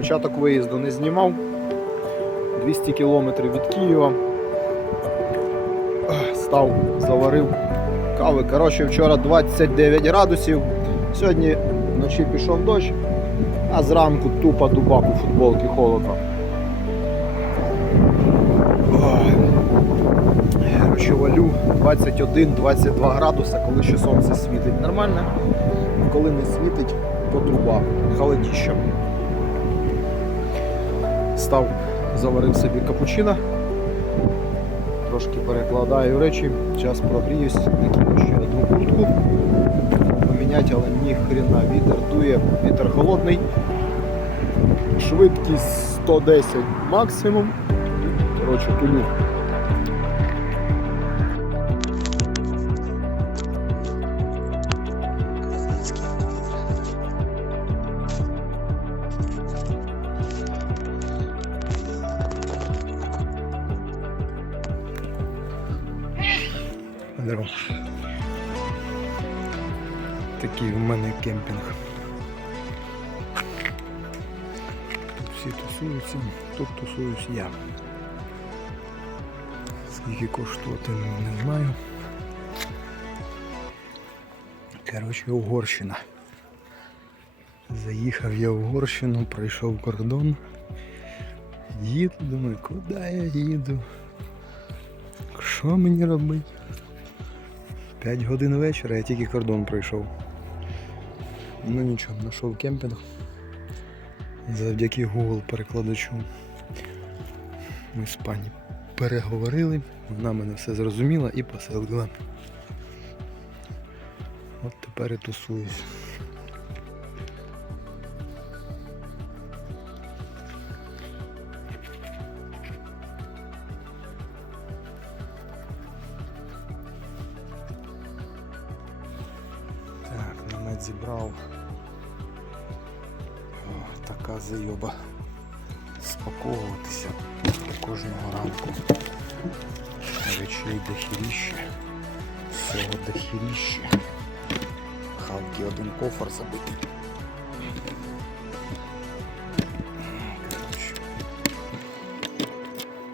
Початок виїзду не знімав. 200 кілометрів від Києва. Став, заварив кави. Коротше, вчора 29 градусів. Сьогодні вночі пішов дощ, а зранку тупо дубак у футболці холодно. Коротше, валю 21-22 градуса, коли ще сонце світить нормально, коли не світить по трубах, холодіще. Став, заварив собі капучино, трошки перекладаю речі, зараз прогріюсь, накину ще одну куртку поміняти, але ні хрена вітер дує, вітер холодний, швидкість 110 максимум. Коротше, тулю. Всі тусуються, тут тусуюсь я. Скільки коштувати не знаю. Коротше, Угорщина. Заїхав я в Угорщину, пройшов кордон. Їду, думаю, куди я їду? Що мені робити? 5 годин вечора я тільки кордон пройшов. Ну нічого, знайшов кемпінг. Завдяки Google перекладачу. Ми з пані переговорили, вона мене все зрозуміла і поселила. От тепер і тусуюсь. Халки один кофр забитий.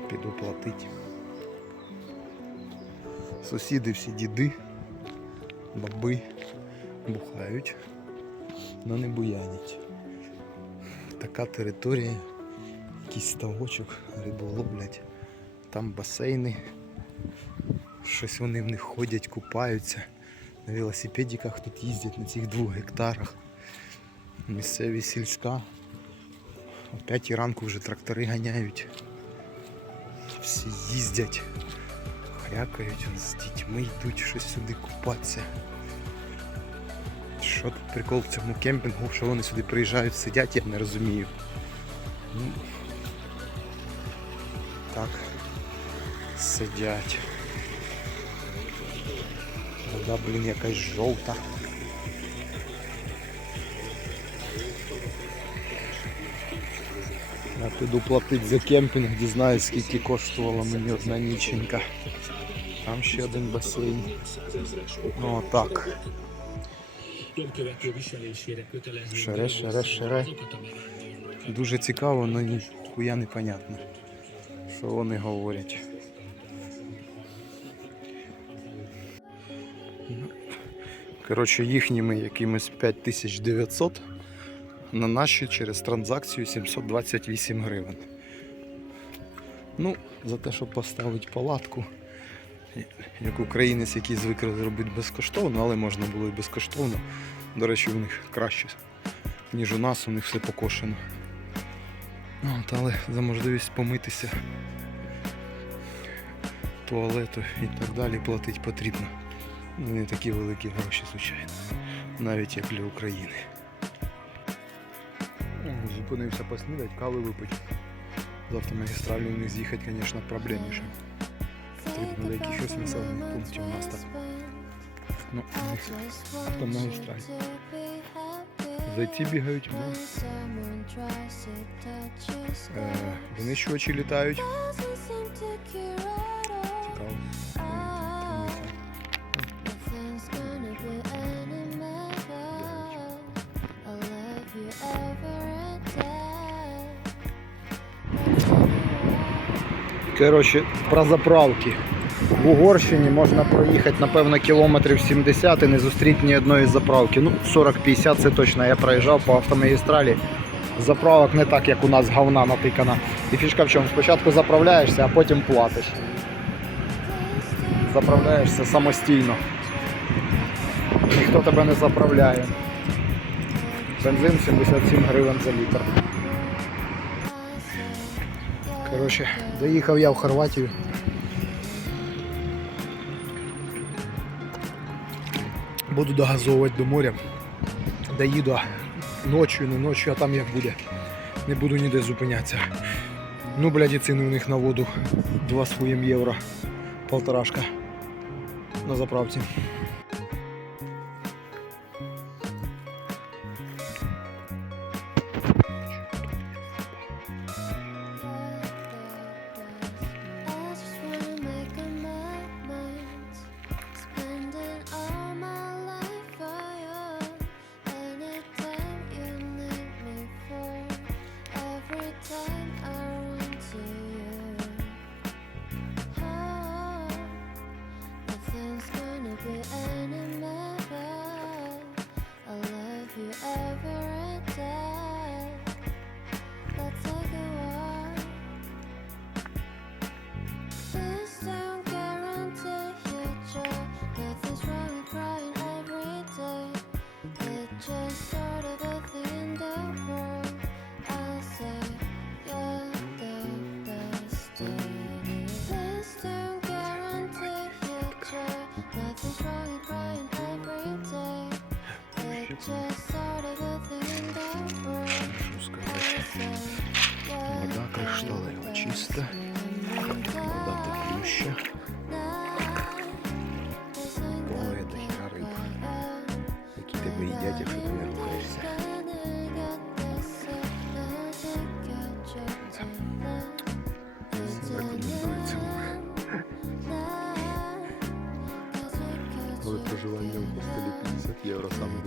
Піду платити. Сусіди всі діди, баби бухають, але не буянять. Така територія, якийсь ставочок, риболовлять, там басейни, щось вони в них ходять, купаються. На велосипедиках тут їздять на цих двох гектарах. Місцеві сільська. О п'ятій ранку вже трактори ганяють. Всі їздять, хрякають, з дітьми йдуть щось сюди купатися. Що тут прикол в цьому кемпінгу, що вони сюди приїжджають, сидять, я не розумію. Ну, так, сидять. Вода, блін, якась жовта. Я піду платити за кемпінг, дізнаюсь, скільки коштувала мені одна ніченька. Там ще один басейн. Ну отак. Шере, шере, шере. Дуже цікаво, але ніхуя не понятно, що вони говорять. Коротше, їхніми якимось 5900 на наші через транзакцію 728 гривень. Ну, за те, щоб поставити палатку, як українець, який звик зробити безкоштовно, але можна було і безкоштовно. До речі, у них краще, ніж у нас, у них все покошено. Ну, От, але за можливість помитися, туалету і так далі платити потрібно. Ну, Не такі великі гроші, звичайно. Навіть як для України. Зупинився поснідати, кави випити. З автомагістралі у них з'їхати, звісно, проблемніше. Потрібно до якихось населених пунктів у нас так. Ну, у них автомагістраль. Зайти бігають, ну, е, винищувачі літають. Коротше, про заправки. В Угорщині можна проїхати, напевно, кілометрів 70 і не зустріти ні одної заправки. Ну, 40-50 це точно. Я проїжджав по автомагістралі. Заправок не так, як у нас говна натикана. І фішка в чому? Спочатку заправляєшся, а потім платиш. Заправляєшся самостійно. Ніхто тебе не заправляє. Бензин 77 гривень за літр. Коротше, доїхав я в Хорватію. Буду догазовувати до моря. Доїду ночі, не ночі, а там як буде. Не буду ніде зупинятися. Ну, блядь, і ціни у них на воду 2 своїм євро. Полторашка на заправці. Вода the кришталева, чиста, destiny. вода теплюща. Рекомендується море. Але проживання в хостелі 50 євро саме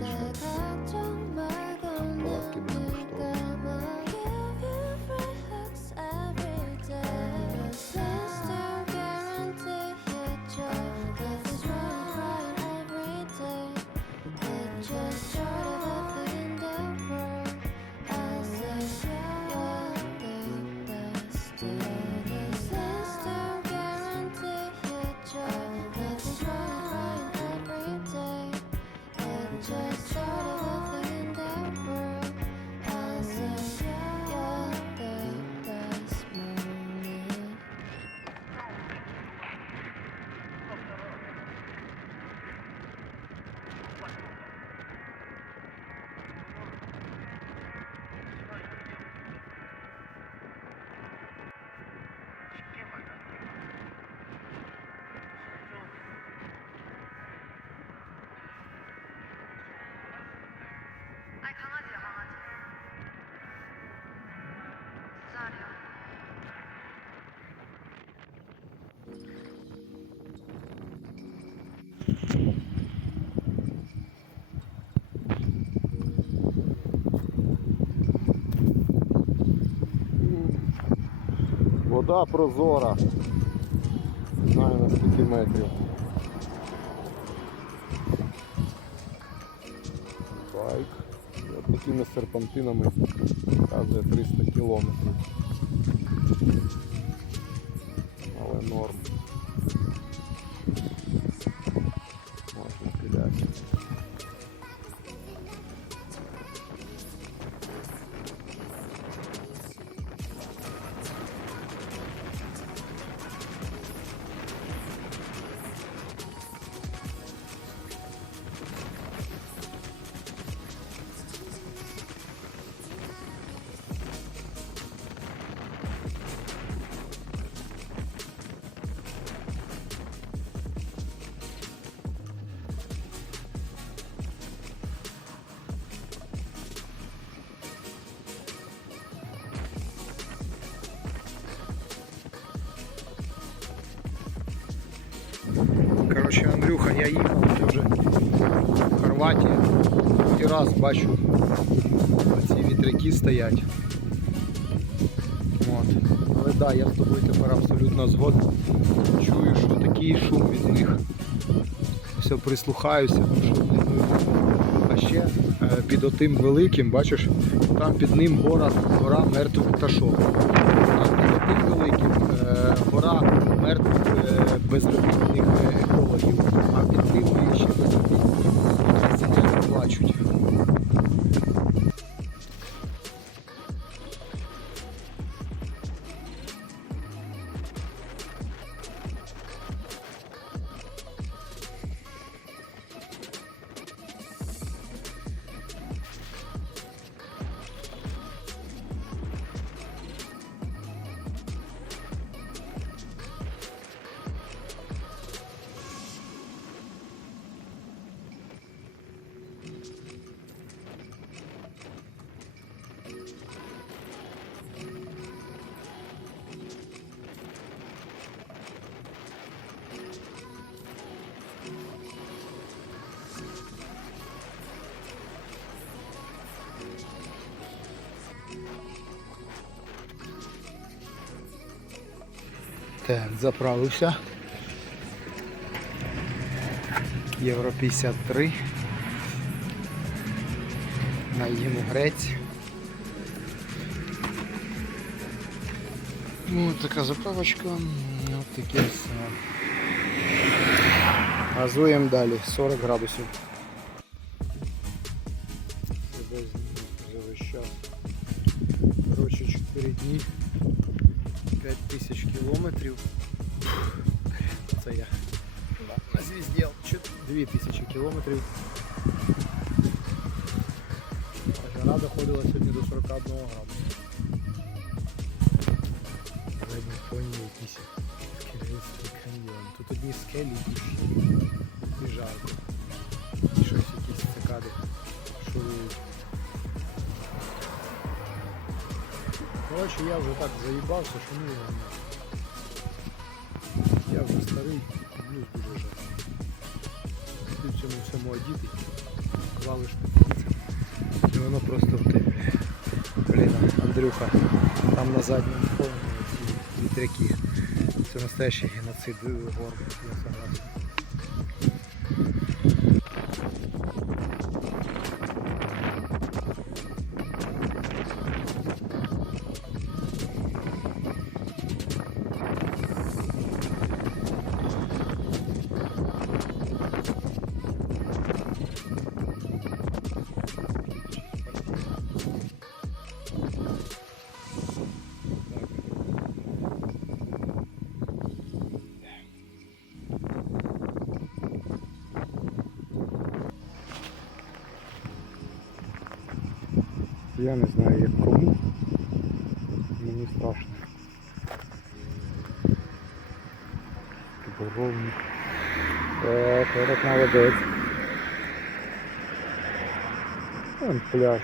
Вода прозора. Не знаю на скільки метрів. Байк. От такими серпантинами показує 300 кілометрів. Але норм. Коротше, Андрюха, я їхав вже в Хорватії. І раз бачу, ці вітряки стоять. От. Але да, я з тобою тепер абсолютно згоден. Чую, що такий шум від них. Все прислухаюся, ну а ще е, під отим великим, бачиш, там під ним гора, гора мертвих пташок. А під отим великим е, гора мертвих е, безробітних е, екологів. А під тим є Так, заправився. Євро 53. Наїм грець. Ну, така заправочка. Ось таке все. Газуємо далі, 40 градусів. Кілометрів. Це я на звізді 2 тисячі кілометрів. А Жара доходила сьогодні до 41 градуса. Задні коні якісь скелетський каньйон. Тут одні скелі і. Жарко. І щось якісь цикади шурують. Коротше, я вже так заїбався, що ну його. Я вже старий, блюз дуже жаль. Ти в цьому всьому одіти, клавиш І воно просто в тебе. Блін, Андрюха, там на задньому фоні вітряки. Це настоящий геноцид горб, я согласен. Я не знаю як кому. Мені страшно. Боровник. Так, этот молодець. Вон пляж.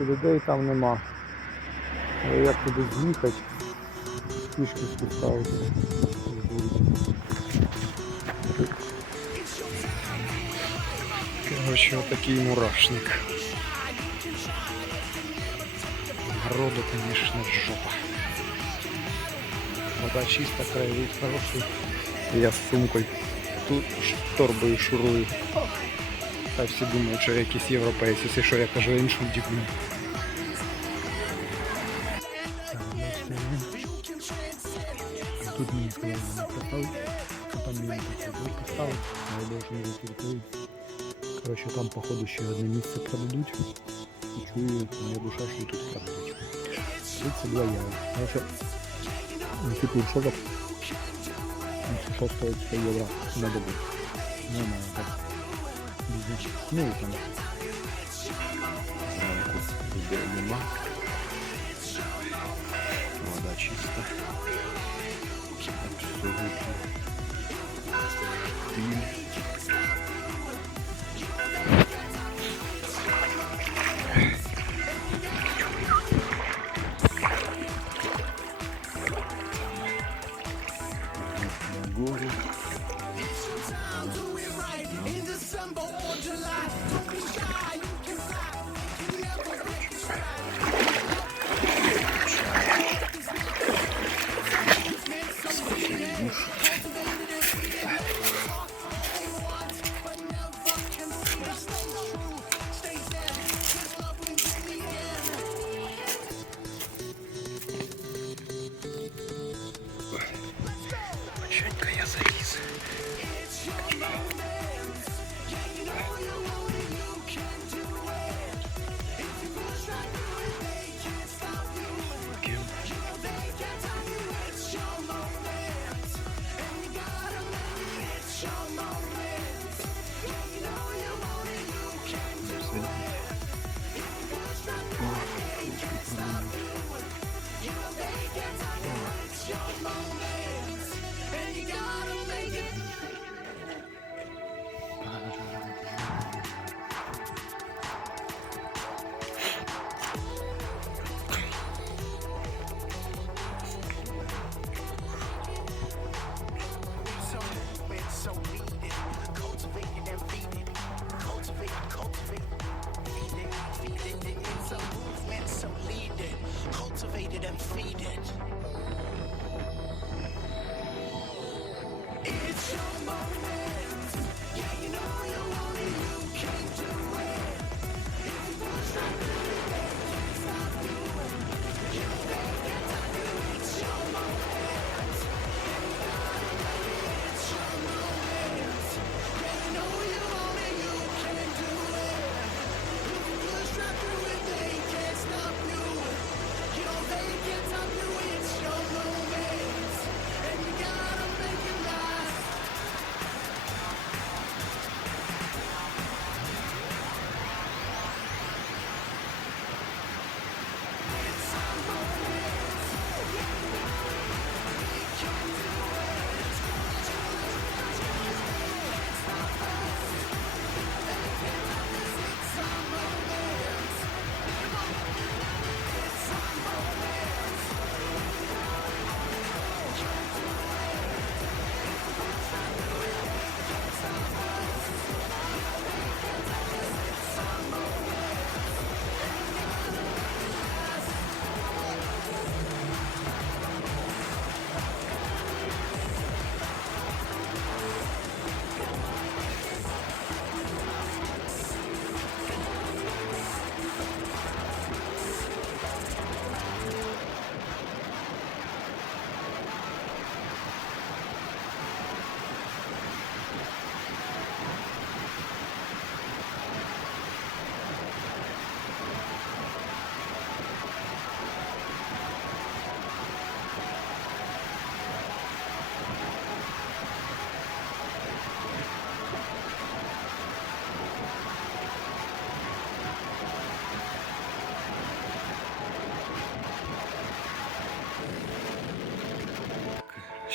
І людей там нема. Але як туди з'їхати? Пішки спускаються. Короче, отакий мурашник. Народу, конечно, жопа. Вода чиста, краєвид хороший. Я з сумкою тут ш- торбою шурую. Та всі думають, що я якийсь європейець, якщо що я кажу іншим дікую. Тут мені сказали, не поставить, а там мені поставить, поставить, а я должен його перекрити. Короче, там походу ще одне місце продадуть. І чую, моя душа, що і тут продадуть. 32 євро. Короче, ну, типу, що так? Ну, Що стоїть 100 євро на добу? Нормально, так. Бізнес. Ну там. Зранку людей нема. Вода чиста.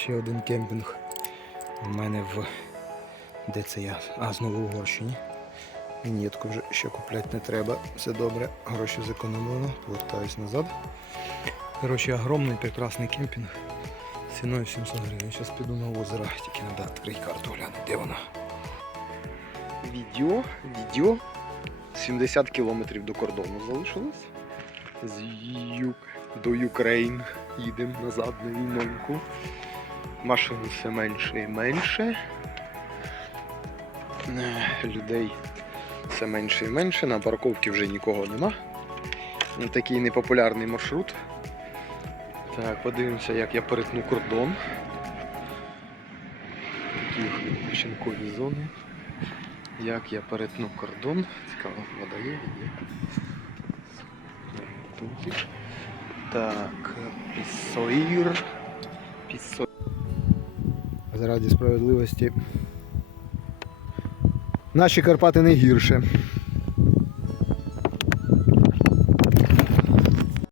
Ще один кемпінг. У мене в. Де це я? А, знову в Угорщині. Вінєтку вже ще купляти не треба. Все добре, гроші зекономлено, повертаюсь назад. Коротше, огромний прекрасний кемпінг. Ціною 700 гривень. Зараз піду на озеро, тільки треба відкрити карту глянути, де вона. Відео, відео. 70 кілометрів до кордону залишилось. З юг до Україн їдемо назад на війноньку. Машин все менше і менше. Е, Людей все менше і менше. На парковці вже нікого нема. Ну, Такий непопулярний маршрут. Так, подивимося, як я перетну кордон. Такі шинкові зони. Як я перетну кордон. Цікаво, вода є, є. Так, Пісоїр. Пісо... Заради справедливості. Наші Карпати не гірше.